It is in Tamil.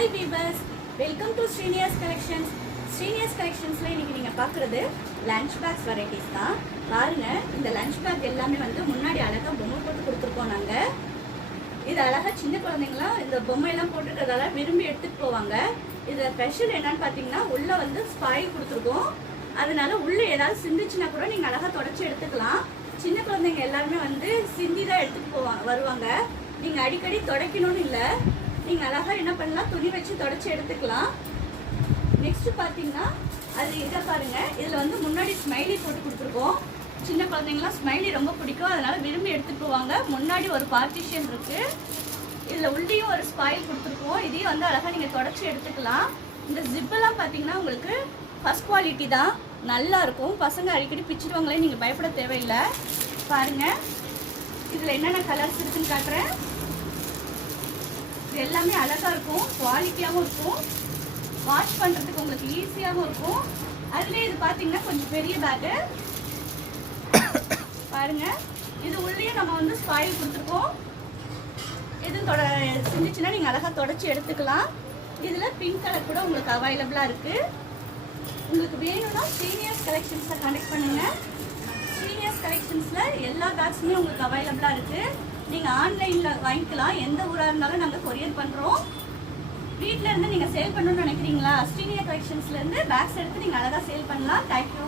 Hi Weavers, welcome to Srinias Collections. Srinias Collectionsல இன்னைக்கு நீங்க பார்க்குறது லஞ்ச் பேக்ஸ் வெரைட்டிஸ் தான். பாருங்க, இந்த லஞ்ச் பேக் எல்லாமே வந்து முன்னாடி அழகா பொம்மை போட்டு கொடுத்துருக்கோம் நாங்க. இது அழகா சின்ன குழந்தைங்களாம் இந்த பொம்மையெல்லாம் போட்டுக்கிறதால விரும்பி எடுத்துட்டு போவாங்க. இதில் ஸ்பெஷல் என்னன்னு பார்த்தீங்கன்னா உள்ள வந்து ஸ்பாயில் கொடுத்துருக்கோம். அதனால உள்ள ஏதாவது சிந்திச்சுன்னா கூட நீங்கள் அழகாக தொடச்சி எடுத்துக்கலாம். சின்ன குழந்தைங்க எல்லாருமே வந்து சிந்தி தான் எடுத்துகிட்டு வருவாங்க. நீங்கள் அடிக்கடி துடைக்கணும்னு இல்லை, நீங்கள் அழகாக என்ன பண்ணலாம், துணி வச்சு தொடச்சி எடுத்துக்கலாம். நெக்ஸ்ட்டு பார்த்தீங்கன்னா அது இதை பாருங்கள், இதில் வந்து முன்னாடி ஸ்மைலி போட்டு கொடுத்துருக்கோம். சின்ன குழந்தைங்களாம் ஸ்மைலி ரொம்ப பிடிக்கும், அதனால் விரும்பி எடுத்துகிட்டு போவாங்க. முன்னாடி ஒரு பார்ட்டிஷன் இருக்குது, இதில் உள்ளேயும் ஒரு ஸ்பாயில் கொடுத்துருக்கோம். இதையும் வந்து அழகாக நீங்கள் தொடச்சி எடுத்துக்கலாம். இந்த ஜிப்பெல்லாம் பார்த்தீங்கன்னா உங்களுக்கு ஃபஸ்ட் குவாலிட்டி தான், நல்லா இருக்கும். பசங்க அடிக்கடி பிச்சிடுவாங்களே, நீங்கள் பயப்பட தேவையில்லை. பாருங்கள், இதில் என்னென்ன கலர்ஸ் இருக்குன்னு காட்டுறேன். இது எல்லாமே அழகாக இருக்கும், குவாலிட்டியாகவும் இருக்கும், வாஷ் பண்ணுறதுக்கு உங்களுக்கு ஈஸியாகவும் இருக்கும். அதுலேயே இது பார்த்தீங்கன்னா கொஞ்சம் பெரிய பேக்கு பாருங்கள். இது உள்ளேயும் நம்ம வந்து ஸ்பாயில் கொடுத்துருக்கோம். எதுவும் செஞ்சிச்சுன்னா நீங்கள் அழகாக தொடச்சி எடுத்துக்கலாம். இதில் பிங்க் கலர் கூட உங்களுக்கு அவைலபிளாக இருக்குது. உங்களுக்கு வேணும்னா ஸ்ரீனியாஸ் கலெக்ஷன்ஸில் கனெக்ட் பண்ணுங்கள். ஸ்ரீனியாஸ் கலெக்ஷன்ஸில் எல்லா பேக்ஸுமே உங்களுக்கு அவைலபிளாக இருக்குது. நீங்கள் ஆன்லைனில் வாங்கிக்கலாம். எந்த ஊராக இருந்தாலும் நாங்கள் கொரியர் பண்ணுறோம். வீட்டில் இருந்து நீங்கள் சேல் பண்ணணும்னு நினைக்கிறீங்களா, ஸ்ரீனியா கலெக்ஷன்ஸ்லேருந்து பேக்ஸ் எடுத்து நீங்கள் அழகாக சேல் பண்ணலாம். தேங்க்யூ.